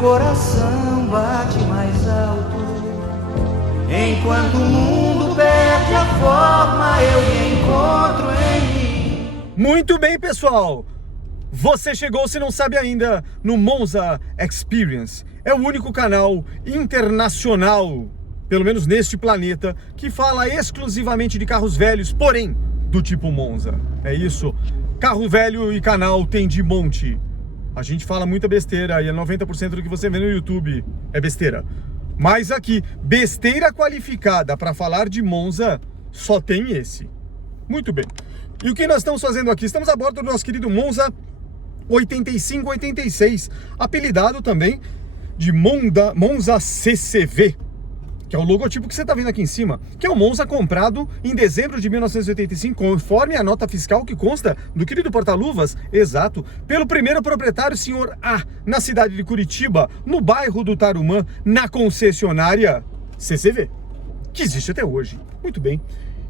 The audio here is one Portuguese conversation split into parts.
coração bate mais alto. Enquanto o mundo perde a forma, eu me encontro em mim. Muito bem, pessoal! Você chegou, se não sabe ainda, no Monza Experience. É o único canal internacional, pelo menos neste planeta, que fala exclusivamente de carros velhos, porém, do tipo Monza. É isso. Carro velho e canal tem de monte. A gente fala muita besteira e 90% do que você vê no YouTube é besteira. Mas aqui, besteira qualificada para falar de Monza, só tem esse. Muito bem. E o que nós estamos fazendo aqui? Estamos a bordo do nosso querido Monza 8586, apelidado também de Monza CCV, que é o logotipo que você está vendo aqui em cima, que é o Monza comprado em dezembro de 1985, conforme a nota fiscal que consta do querido porta-luvas, exato, pelo primeiro proprietário, senhor A, na cidade de Curitiba, no bairro do Tarumã, na concessionária CCV, que existe até hoje. Muito bem.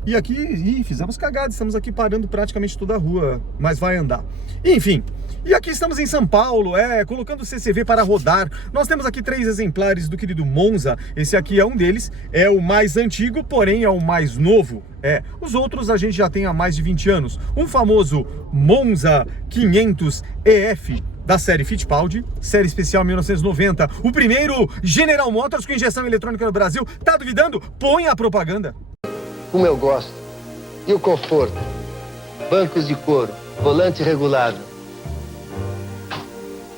E aqui, fizemos cagada, estamos aqui parando praticamente toda a rua, mas vai andar. Enfim, e aqui estamos em São Paulo, colocando o CCV para rodar. Nós temos aqui 3 exemplares do querido Monza. Esse aqui é um deles, é o mais antigo, porém é o mais novo. Os outros a gente já tem há mais de 20 anos. Um famoso Monza 500 EF, da série Fittipaldi, série especial 1990. O primeiro General Motors com injeção eletrônica no Brasil. Tá duvidando? Põe a propaganda. Como eu gosto. E o conforto? Bancos de couro, volante regulado.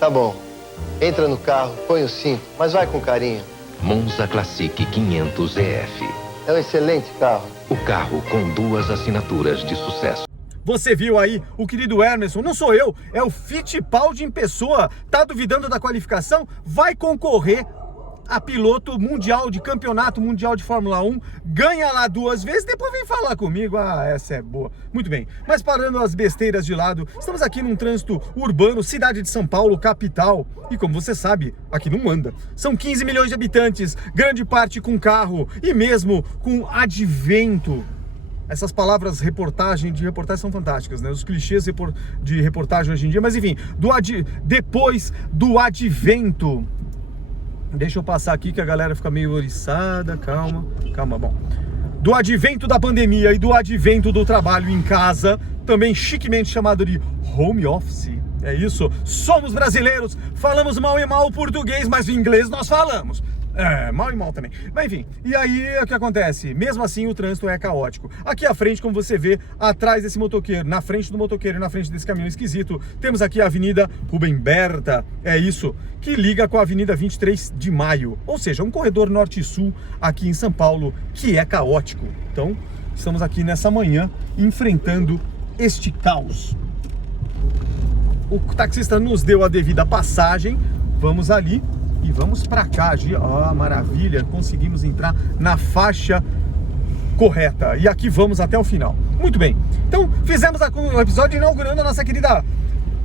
Tá bom. Entra no carro, põe o cinto, mas vai com carinho. Monza Classic 500 EF. É um excelente carro. O carro com 2 assinaturas de sucesso. Você viu aí o querido Emerson, não sou eu, é o Fittipaldi em pessoa. Tá duvidando da qualificação? Vai concorrer a piloto mundial de campeonato mundial de Fórmula 1, ganha lá 2 vezes, depois vem falar comigo, essa é boa. Muito bem, mas parando as besteiras de lado, estamos aqui num trânsito urbano, cidade de São Paulo, capital, e como você sabe, aqui não anda. São 15 milhões de habitantes, grande parte com carro, e mesmo com advento. Essas palavras de reportagem são fantásticas, né? Os clichês de reportagem hoje em dia, mas enfim, depois do advento. Deixa eu passar aqui que a galera fica meio oriçada, calma, bom. Do advento da pandemia e do advento do trabalho em casa, também chiquemente chamado de home office, é isso? Somos brasileiros, falamos mal e mal o português, mas o inglês nós falamos. Mal e mal também. Mas enfim, e aí o que acontece? Mesmo assim o trânsito é caótico. Aqui à frente, como você vê, atrás desse motoqueiro, na frente do motoqueiro e na frente desse caminhão esquisito, temos aqui a Avenida Rubem Berta, é isso, que liga com a Avenida 23 de Maio. Ou seja, um corredor norte-sul aqui em São Paulo, que é caótico. Então, estamos aqui nessa manhã, enfrentando este caos. O taxista nos deu a devida passagem, vamos ali. E vamos para cá, maravilha, conseguimos entrar na faixa correta. E aqui vamos até o final. Muito bem, então fizemos o episódio inaugurando a nossa querida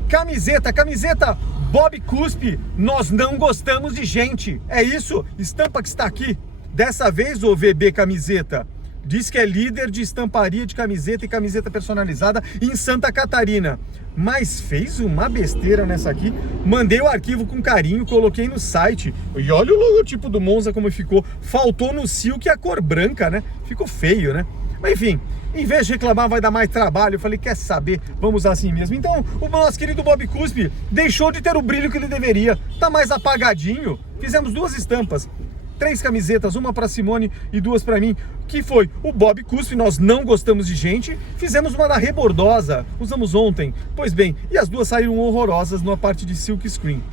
camiseta Bob Cuspe, nós não gostamos de gente. É isso, estampa que está aqui. Dessa vez o VB Camiseta diz que é líder de estamparia de camiseta e camiseta personalizada em Santa Catarina. Mas fez uma besteira nessa aqui. Mandei o arquivo com carinho, coloquei no site. E olha o logotipo do Monza como ficou. Faltou no silk a cor branca, né? Ficou feio, né? Mas enfim, em vez de reclamar vai dar mais trabalho. Eu falei, quer saber? Vamos usar assim mesmo. Então, o nosso querido Bob Cuspe deixou de ter o brilho que ele deveria. Tá mais apagadinho. Fizemos 2 estampas. 3 camisetas, uma para Simone e 2 para mim, que foi o Bob Cuspe, nós não gostamos de gente. Fizemos uma da Rebordosa, usamos ontem. Pois bem, e as 2 saíram horrorosas numa parte de silk screen.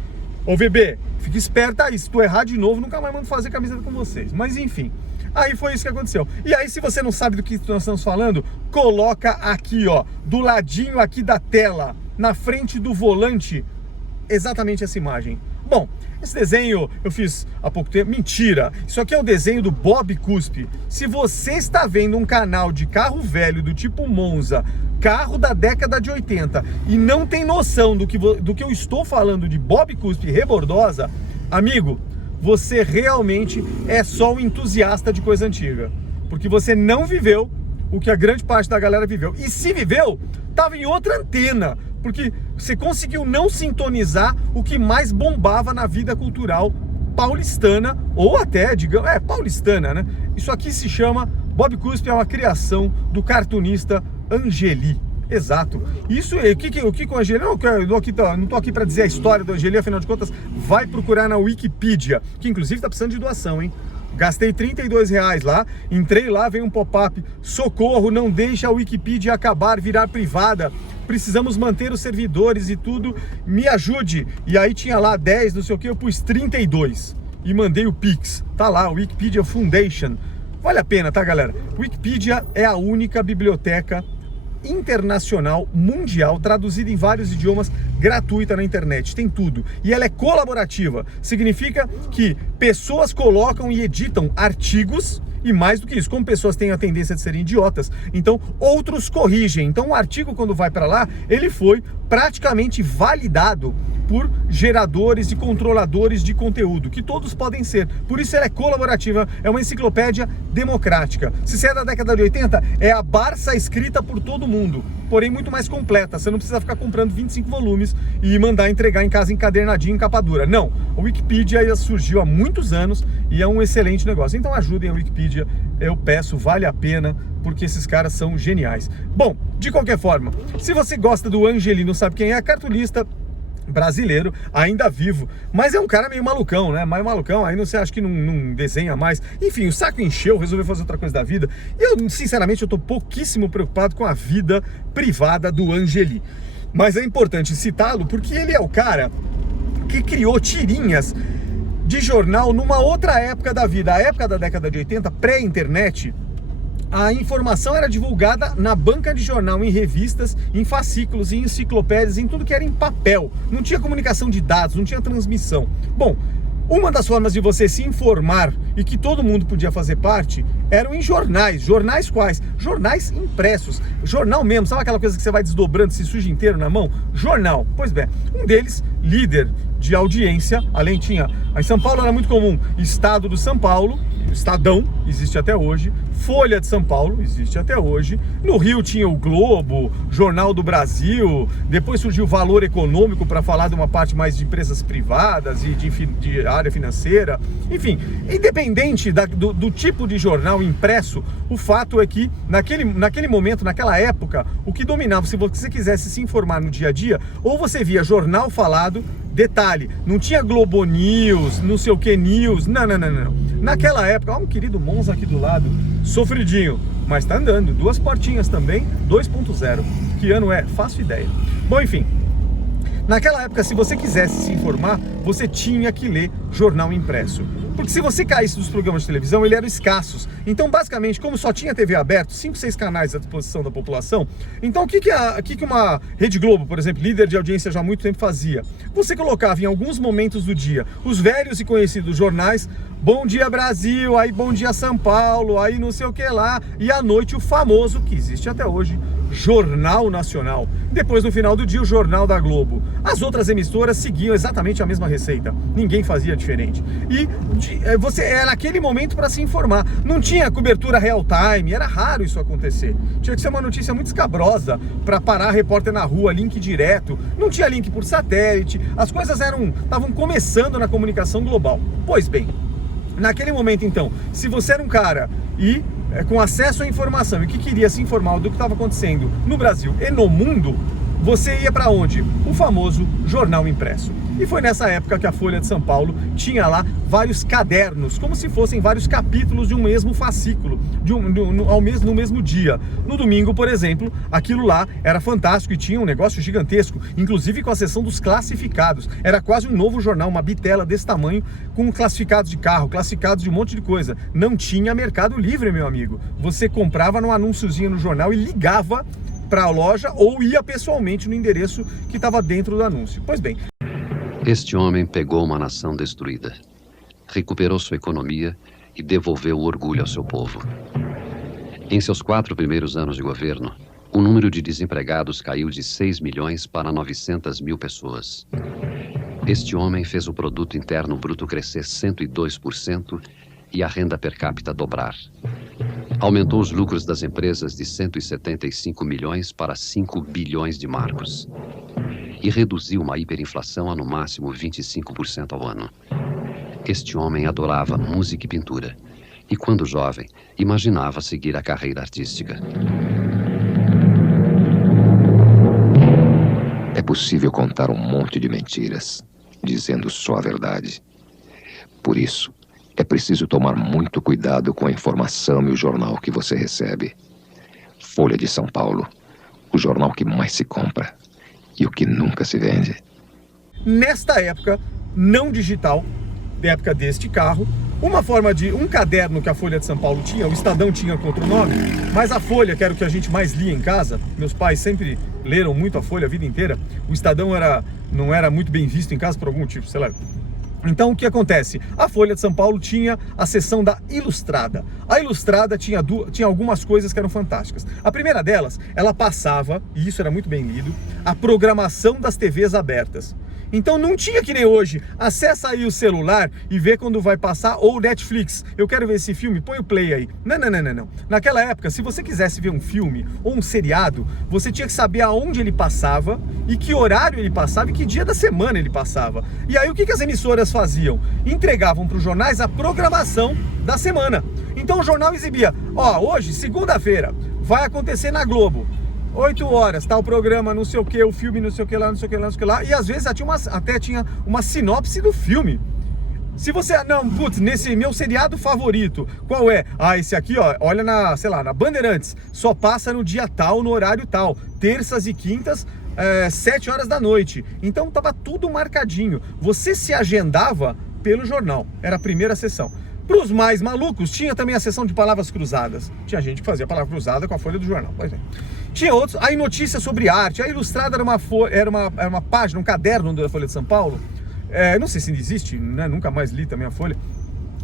Ô VB, fica esperta aí, se tu errar de novo, nunca mais mando fazer camiseta com vocês. Mas enfim, aí foi isso que aconteceu. E aí, se você não sabe do que nós estamos falando, coloca aqui, ó, do ladinho aqui da tela, na frente do volante, exatamente essa imagem. Bom, esse desenho eu fiz há pouco tempo, mentira, isso aqui é o desenho do Bob Cuspe. Se você está vendo um canal de carro velho do tipo Monza, carro da década de 80, e não tem noção do que eu estou falando de Bob Cuspe Rebordosa, amigo, você realmente é só um entusiasta de coisa antiga, porque você não viveu o que a grande parte da galera viveu, e se viveu, estava em outra antena, porque Você conseguiu não sintonizar o que mais bombava na vida cultural paulistana, ou até, digamos, paulistana, né? Isso aqui se chama Bob Cuspe, é uma criação do cartunista Angeli. Exato. Isso é o que o Angeli... Não tô aqui para dizer a história do Angeli, afinal de contas, vai procurar na Wikipedia, que inclusive tá precisando de doação, hein? Gastei R$32 lá, entrei lá, veio um pop-up: socorro, não deixe a Wikipedia acabar, virar privada, precisamos manter os servidores e tudo, me ajude. E aí tinha lá 10, não sei o que, eu pus 32 e mandei o Pix. Tá lá, Wikipedia Foundation. Vale a pena, tá, galera? Wikipedia é a única biblioteca internacional, mundial, traduzida em vários idiomas, gratuita na internet, tem tudo. E ela é colaborativa, significa que pessoas colocam e editam artigos, e mais do que isso, como pessoas têm a tendência de serem idiotas, então outros corrigem. Então o artigo, quando vai para lá, ele foi praticamente validado por geradores e controladores de conteúdo, que todos podem ser. Por isso ela é colaborativa, é uma enciclopédia democrática. Se você é da década de 80, é a Barça escrita por todo mundo, porém muito mais completa. Você não precisa ficar comprando 25 volumes e mandar entregar em casa encadernadinho em capa dura. Não, a Wikipedia surgiu há muitos anos e é um excelente negócio. Então ajudem a Wikipedia, eu peço, vale a pena, porque esses caras são geniais. Bom, de qualquer forma, se você gosta do Angeli, não sabe quem é, cartunista brasileiro, ainda vivo, mas é um cara meio malucão, né? Mais malucão, aí você acha que não desenha mais. Enfim, o saco encheu, resolveu fazer outra coisa da vida. E eu, sinceramente, eu tô pouquíssimo preocupado com a vida privada do Angeli. Mas é importante citá-lo porque ele é o cara que criou tirinhas de jornal numa outra época da vida, a época da década de 80, pré-internet. A informação era divulgada na banca de jornal, em revistas, em fascículos, em enciclopédias, em tudo que era em papel. Não tinha comunicação de dados, não tinha transmissão. Bom, uma das formas de você se informar e que todo mundo podia fazer parte eram em jornais. Jornais quais? Jornais impressos. Jornal mesmo, sabe aquela coisa que você vai desdobrando, se suja inteiro na mão? Jornal. Pois bem, um deles, líder de audiência, além tinha... Em São Paulo era muito comum Estado do São Paulo, Estadão, existe até hoje, Folha de São Paulo, existe até hoje. No Rio tinha o Globo, Jornal do Brasil, depois surgiu o Valor Econômico para falar de uma parte mais de empresas privadas e de área financeira. Enfim, independente do tipo de jornal impresso, o fato é que naquele momento, naquela época, o que dominava, se você quisesse se informar no dia a dia, ou você via jornal falado, detalhe, não tinha Globo News, não sei o que News, não. Naquela época, ó, um querido Monza aqui do lado, sofridinho, mas tá andando, 2 portinhas também, 2.0. Que ano é? Faço ideia. Bom, enfim, naquela época, se você quisesse se informar, você tinha que ler jornal impresso. Porque se você caísse dos programas de televisão, eles eram escassos. Então, basicamente, como só tinha TV aberta, 5, 6 canais à disposição da população, então o que uma Rede Globo, por exemplo, líder de audiência já há muito tempo, fazia? Você colocava em alguns momentos do dia os velhos e conhecidos jornais, Bom Dia Brasil, aí Bom Dia São Paulo, aí não sei o que lá, e à noite o famoso, que existe até hoje, Jornal Nacional. Depois, no final do dia, o Jornal da Globo. As outras emissoras seguiam exatamente a mesma receita. Ninguém fazia diferente. E você era aquele momento para se informar. Não tinha cobertura real time, era raro isso acontecer. Tinha que ser uma notícia muito escabrosa para parar repórter na rua, link direto. Não tinha link por satélite. As coisas estavam começando na comunicação global. Pois bem, naquele momento, então, se você era um cara com acesso à informação e que queria se informar do que estava acontecendo no Brasil e no mundo, você ia para onde? O famoso jornal impresso. E foi nessa época que a Folha de São Paulo tinha lá vários cadernos, como se fossem vários capítulos de um mesmo fascículo, no mesmo dia. No domingo, por exemplo, aquilo lá era fantástico e tinha um negócio gigantesco, inclusive com a seção dos classificados. Era quase um novo jornal, uma bitela desse tamanho, com classificados de carro, classificados de um monte de coisa. Não tinha Mercado Livre, meu amigo. Você comprava num anúnciozinho no jornal e ligava para a loja ou ia pessoalmente no endereço que estava dentro do anúncio. Pois bem, este homem pegou uma nação destruída, recuperou sua economia e devolveu o orgulho ao seu povo. Em seus 4 primeiros anos de governo, o número de desempregados caiu de 6 milhões para 900 mil pessoas. Este homem fez o produto interno bruto crescer 102% e a renda per capita dobrar. Aumentou os lucros das empresas de 175 milhões para 5 bilhões de marcos. e reduziu uma hiperinflação a no máximo 25% ao ano. Este homem adorava música e pintura, e quando jovem, imaginava seguir a carreira artística. É possível contar um monte de mentiras, dizendo só a verdade. Por isso, é preciso tomar muito cuidado com a informação e o jornal que você recebe. Folha de São Paulo, o jornal que mais se compra e o que nunca se vende. Nesta época, não digital, da época deste carro, uma forma de um caderno que a Folha de São Paulo tinha, o Estadão tinha com outro nome, mas a Folha, que era o que a gente mais lia em casa, meus pais sempre leram muito a Folha a vida inteira, o Estadão não era muito bem visto em casa por algum motivo, sei lá. Então o que acontece? A Folha de São Paulo tinha a seção da Ilustrada. A Ilustrada tinha algumas coisas que eram fantásticas. A primeira delas, ela passava, e isso era muito bem lido, a programação das TVs abertas. Então não tinha que nem hoje, acessa aí o celular e vê quando vai passar, ou Netflix, eu quero ver esse filme, põe o play aí. Não. Naquela época, se você quisesse ver um filme ou um seriado, você tinha que saber aonde ele passava, e que horário ele passava, e que dia da semana ele passava. E aí o que as emissoras faziam? Entregavam para os jornais a programação da semana. Então o jornal exibia, hoje, segunda-feira, vai acontecer na Globo. 8 horas, tá o programa, não sei o que, o filme, não sei o que lá, não sei o que lá, não sei o que lá. E às vezes até tinha uma sinopse do filme. Se você, nesse meu seriado favorito, qual é? Esse aqui, olha na Bandeirantes, só passa no dia tal, no horário tal, terças e quintas, 7 horas da noite. Então tava tudo marcadinho. Você se agendava pelo jornal, era a primeira sessão. Para os mais malucos, tinha também a sessão de palavras cruzadas. Tinha gente que fazia palavra cruzada com a folha do jornal. Pois é. Tinha outros, aí notícias sobre arte. A Ilustrada era uma página, um caderno da Folha de São Paulo. Não sei se ainda existe, né? Nunca mais li também a Folha.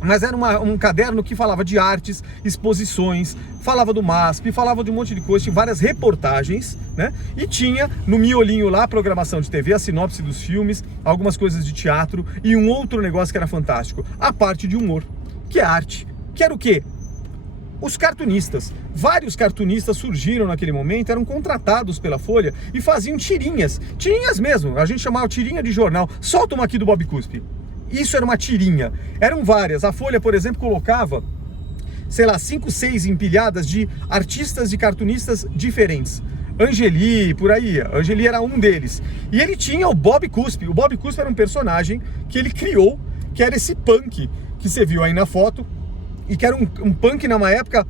Mas era um caderno que falava de artes, exposições, falava do MASP, falava de um monte de coisa, tinha várias reportagens, né? E tinha no miolinho lá a programação de TV, a sinopse dos filmes, algumas coisas de teatro e um outro negócio que era fantástico, a parte de humor, que é arte. Que era o quê? Os cartunistas. Vários cartunistas surgiram naquele momento, eram contratados pela Folha e faziam tirinhas mesmo, a gente chamava tirinha de jornal. Solta uma aqui do Bob Cuspe. Isso era uma tirinha. Eram várias. A Folha, por exemplo, colocava, 5, 6 empilhadas de artistas e cartunistas diferentes. Angeli, por aí. Angeli era um deles. E ele tinha o Bob Cuspe. O Bob Cuspe era um personagem que ele criou, que era esse punk que você viu aí na foto, e que era um punk numa época...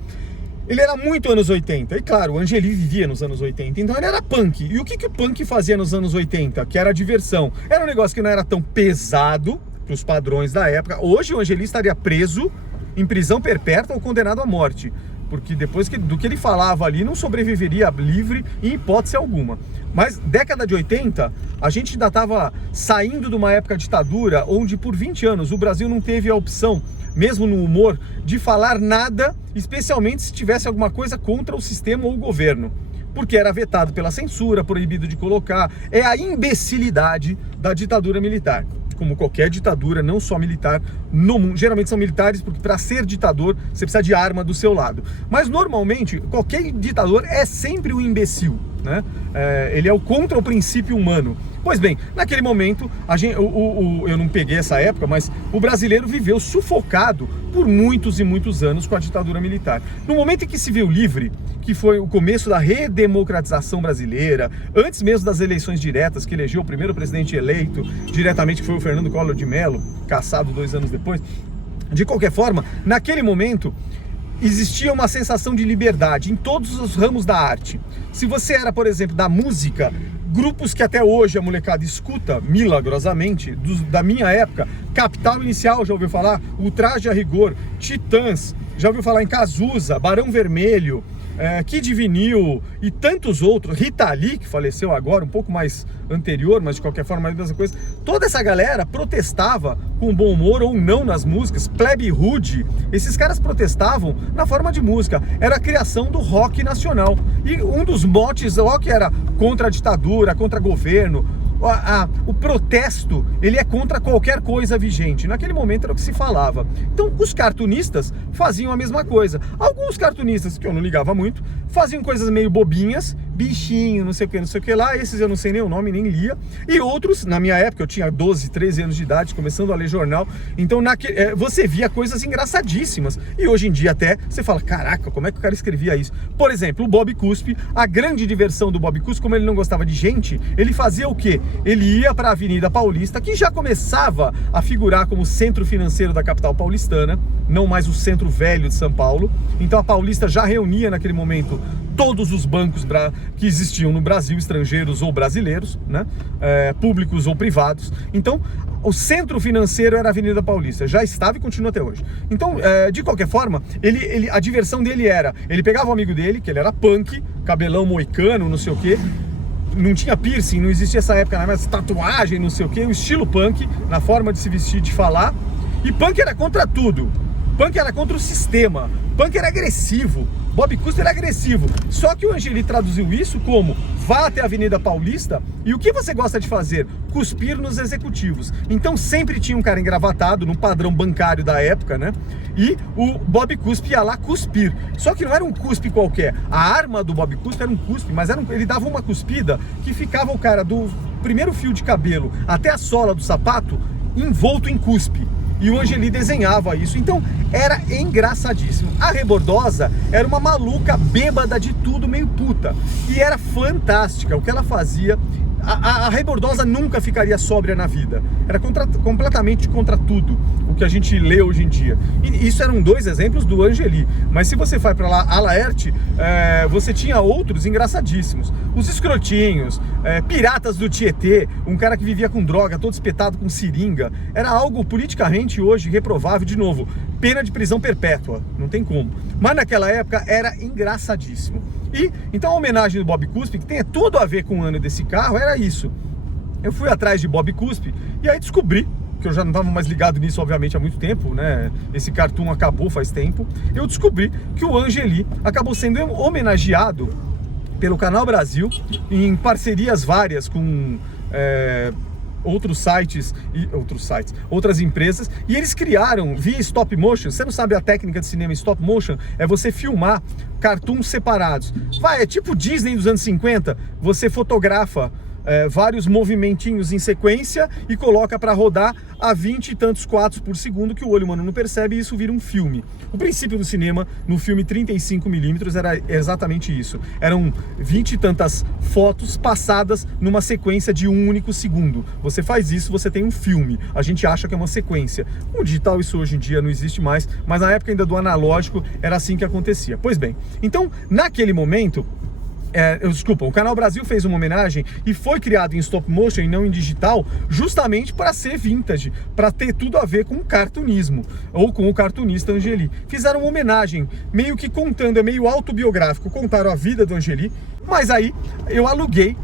Ele era muito anos 80, e claro, o Angeli vivia nos anos 80, então ele era punk. E o que o punk fazia nos anos 80? Que era diversão. Era um negócio que não era tão pesado para os padrões da época. Hoje o Angeli estaria preso em prisão perpétua ou condenado à morte, porque depois do que ele falava ali, não sobreviveria livre em hipótese alguma. Mas década de 80, a gente ainda estava saindo de uma época de ditadura, onde por 20 anos o Brasil não teve a opção, mesmo no humor, de falar nada, especialmente se tivesse alguma coisa contra o sistema ou o governo. Porque era vetado pela censura, proibido de colocar. É a imbecilidade da ditadura militar. Como qualquer ditadura, não só militar, no mundo. Geralmente são militares, porque para ser ditador, você precisa de arma do seu lado. Mas normalmente, qualquer ditador é sempre um imbecil, né? Ele é contra o princípio humano. Pois bem, naquele momento, eu não peguei essa época, mas o brasileiro viveu sufocado por muitos e muitos anos com a ditadura militar. No momento em que se viu livre, que foi o começo da redemocratização brasileira, antes mesmo das eleições diretas, que elegeu o primeiro presidente eleito diretamente, que foi o Fernando Collor de Mello, cassado 2 anos depois. De qualquer forma, naquele momento, existia uma sensação de liberdade em todos os ramos da arte. Se você era, por exemplo, da música, grupos que até hoje a molecada escuta milagrosamente, da minha época, Capital Inicial, já ouviu falar? Ultraje a Rigor, Titãs, já ouviu falar em Cazuza, Barão Vermelho, Kid Vinil e tantos outros, Rita Lee, que faleceu agora, um pouco mais anterior, mas de qualquer forma, mais dessa coisa. Toda essa galera protestava com bom humor ou não nas músicas, Plebe Rude, esses caras protestavam na forma de música, era a criação do rock nacional. E um dos motes do rock era contra a ditadura, contra governo. O protesto, ele é contra qualquer coisa vigente. Naquele momento era o que se falava. Então os cartunistas faziam a mesma coisa. Alguns cartunistas, que eu não ligava muito, faziam coisas meio bobinhas, bichinho, não sei o que lá, esses eu não sei nem o nome, nem lia, e outros, na minha época, eu tinha 12, 13 anos de idade, começando a ler jornal, então você via coisas engraçadíssimas, e hoje em dia até, você fala, caraca, como é que o cara escrevia isso? Por exemplo, o Bob Cuspe, a grande diversão do Bob Cuspe, como ele não gostava de gente, ele fazia o quê? Ele ia para a Avenida Paulista, que já começava a figurar como centro financeiro da capital paulistana, não mais o centro velho de São Paulo, então a Paulista já reunia naquele momento todos os bancos que existiam no Brasil, estrangeiros ou brasileiros, né? Públicos ou privados. Então, o centro financeiro era a Avenida Paulista, já estava e continua até hoje. Então, de qualquer forma, a diversão dele era, ele pegava um amigo dele, que ele era punk, cabelão moicano, não sei o quê, não tinha piercing, não existia essa época, mas tatuagem, não sei o quê, o estilo punk, na forma de se vestir, de falar, e punk era contra tudo. Punk era contra o sistema, punk era agressivo, Bob Cuspe era agressivo. Só que o Angeli traduziu isso como: vá até a Avenida Paulista e o que você gosta de fazer? Cuspir nos executivos. Então sempre tinha um cara engravatado, no padrão bancário da época, né? E o Bob Cuspe ia lá cuspir. Só que não era um cuspe qualquer. A arma do Bob Cuspe era um cuspe, mas ele dava uma cuspida que ficava o cara do primeiro fio de cabelo até a sola do sapato envolto em cuspe. E o Angeli desenhava isso, então era engraçadíssimo. A Rebordosa era uma maluca bêbada de tudo, meio puta, e era fantástica o que ela fazia. A Rebordosa nunca ficaria sóbria na vida, era completamente contra tudo o que a gente lê hoje em dia. E isso eram 2 exemplos do Angeli, mas se você vai para lá, a Laerte, você tinha outros engraçadíssimos. Os escrotinhos, piratas do Tietê, um cara que vivia com droga, todo espetado com seringa, era algo politicamente hoje reprovável, de novo, pena de prisão perpétua, não tem como. Mas naquela época era engraçadíssimo. E então a homenagem do Bob Cuspe, que tem tudo a ver com o ano desse carro, era isso. Eu fui atrás de Bob Cuspe e aí descobri, que eu já não estava mais ligado nisso, obviamente, há muito tempo, né? Esse cartoon acabou faz tempo. Eu descobri que o Angeli acabou sendo homenageado pelo Canal Brasil em parcerias várias com outras empresas, e eles criaram via stop motion. Você não sabe a técnica de cinema stop motion? É você filmar cartoons separados. É tipo Disney dos anos 50, você fotografa vários movimentinhos em sequência e coloca para rodar a 20 e tantos quadros por segundo que o olho humano não percebe, e isso vira um filme. O princípio do cinema no filme 35mm era exatamente isso. Eram 20 e tantas fotos passadas numa sequência de um único segundo. Você faz isso, você tem um filme. A gente acha que é uma sequência. O digital isso hoje em dia não existe mais, mas na época ainda do analógico era assim que acontecia. Pois bem, então naquele momento, o Canal Brasil fez uma homenagem e foi criado em stop motion e não em digital, justamente para ser vintage, para ter tudo a ver com o cartunismo, ou com o cartunista Angeli. Fizeram uma homenagem, meio que contando, é meio autobiográfico, contaram a vida do Angeli, mas aí eu aluguei,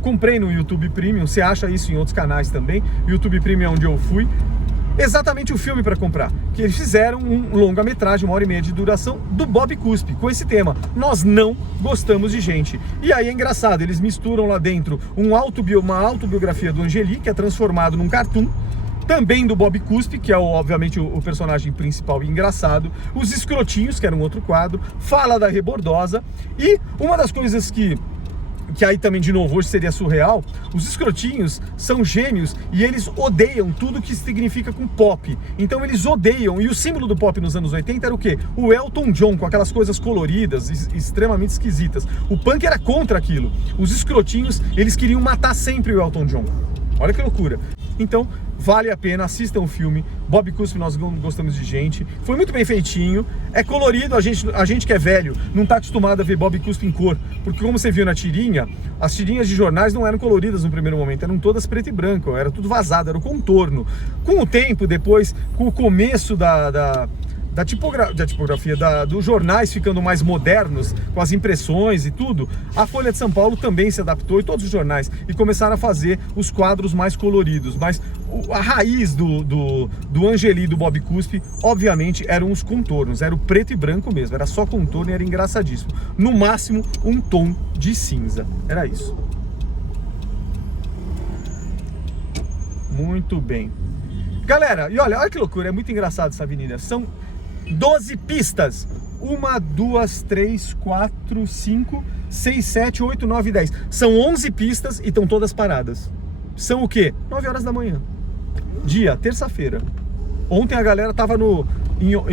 comprei no YouTube Premium, você acha isso em outros canais também, YouTube Premium é onde eu fui, exatamente o filme para comprar, que eles fizeram um longa-metragem, 1h30 de duração, do Bob Cuspe, com esse tema: nós não gostamos de gente. E aí é engraçado, eles misturam lá dentro uma autobiografia do Angeli, que é transformado num cartoon, também do Bob Cuspe, que é obviamente o personagem principal e engraçado, os escrotinhos, que era um outro quadro, fala da Rebordosa, e uma das coisas que aí também, de novo, hoje seria surreal, os escrotinhos são gêmeos e eles odeiam tudo que significa com pop. Então eles odeiam, e o símbolo do pop nos anos 80 era o quê? O Elton John, com aquelas coisas coloridas, extremamente esquisitas. O punk era contra aquilo. Os escrotinhos, eles queriam matar sempre o Elton John. Olha que loucura. Então, vale a pena, assistam o filme. Bob Cuspe, nós gostamos de gente. Foi muito bem feitinho, é colorido. A gente que é velho não está acostumado a ver Bob Cuspe em cor, porque como você viu na tirinha, as tirinhas de jornais não eram coloridas no primeiro momento, eram todas preto e branco, era tudo vazado, era o contorno. Com o tempo, depois, com o começo da tipografia, dos jornais ficando mais modernos, com as impressões e tudo, a Folha de São Paulo também se adaptou, e todos os jornais, e começaram a fazer os quadros mais coloridos. Mas a raiz do Angeli e do Bob Cuspe, obviamente, eram os contornos, era o preto e branco mesmo, era só contorno e era engraçadíssimo. No máximo, um tom de cinza, era isso. Muito bem. Galera, e olha que loucura, é muito engraçado essa avenida. São 12 pistas, 1, 2, 3, 4, 5, 6, 7, 8, 9, 10. São 11 pistas e estão todas paradas. São o quê? 9 horas da manhã. Dia, terça-feira. Ontem a galera tava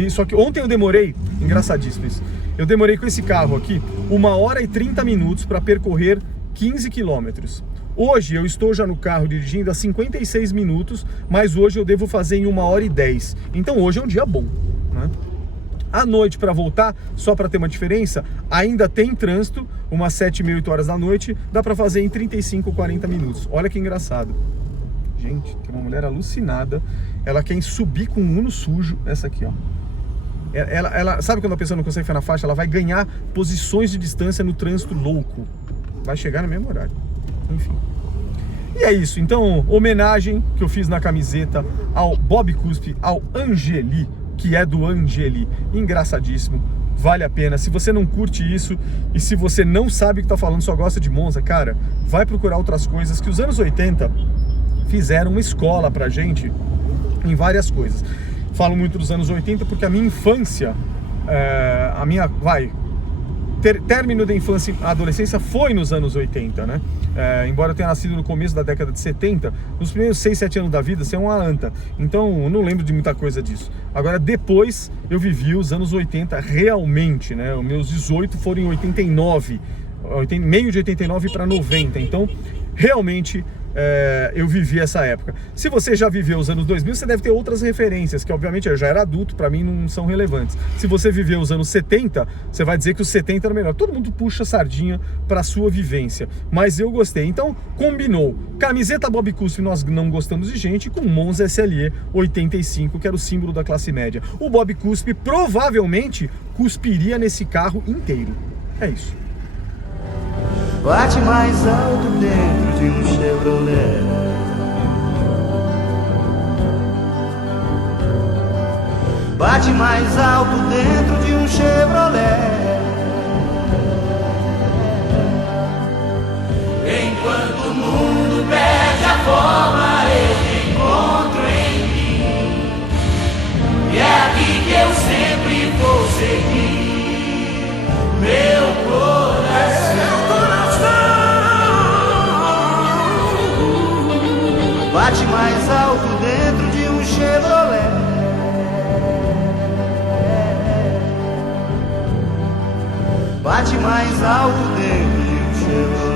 só que ontem eu demorei, engraçadíssimo isso, eu demorei com esse carro aqui 1 hora e 30 minutos para percorrer 15 quilômetros. Hoje eu estou já no carro dirigindo a 56 minutos, mas hoje eu devo fazer em 1 hora e 10. Então hoje é um dia bom, né? À noite, para voltar, só para ter uma diferença, ainda tem trânsito, umas 7h30, 8 horas da noite, dá para fazer em 35, 40 minutos. Olha que engraçado. Gente, tem uma mulher alucinada, ela quer subir com um Uno sujo, essa aqui, ó. Ela sabe quando a pessoa não consegue ficar na faixa, ela vai ganhar posições de distância no trânsito louco. Vai chegar no mesmo horário. Enfim. E é isso, então, homenagem que eu fiz na camiseta ao Bob Cuspe, ao Angeli, que é do Angeli. Engraçadíssimo, vale a pena. Se você não curte isso e se você não sabe o que tá falando, só gosta de Monza, cara, vai procurar outras coisas, que os anos 80 fizeram uma escola pra gente em várias coisas. Falo muito dos anos 80 porque a minha infância, término da infância e adolescência foi nos anos 80, né? Embora eu tenha nascido no começo da década de 70, nos primeiros 6, 7 anos da vida você é uma anta. Então eu não lembro de muita coisa disso. Agora depois eu vivi os anos 80 realmente, né? Os meus 18 foram em 89, meio de 89 para 90. Então realmente eu vivi essa época. Se você já viveu os anos 2000, você deve ter outras referências, que obviamente eu já era adulto, para mim não são relevantes. Se você viveu os anos 70, você vai dizer que os 70 era melhor. Todo mundo puxa sardinha para sua vivência, mas eu gostei. Então combinou. Camiseta Bob Cuspe, nós não gostamos de gente, com Monza SLE 85, que era o símbolo da classe média. O Bob Cuspe provavelmente cuspiria nesse carro inteiro. É isso. Bate mais alto dentro de um Chevrolet. Bate mais alto dentro de um Chevrolet. Enquanto o mundo perde a forma, eu te encontro em mim. E é aqui que eu sempre vou seguir. Meu coração. Bate mais alto dentro de um Chevrolet. Bate mais alto dentro de um Chevrolet.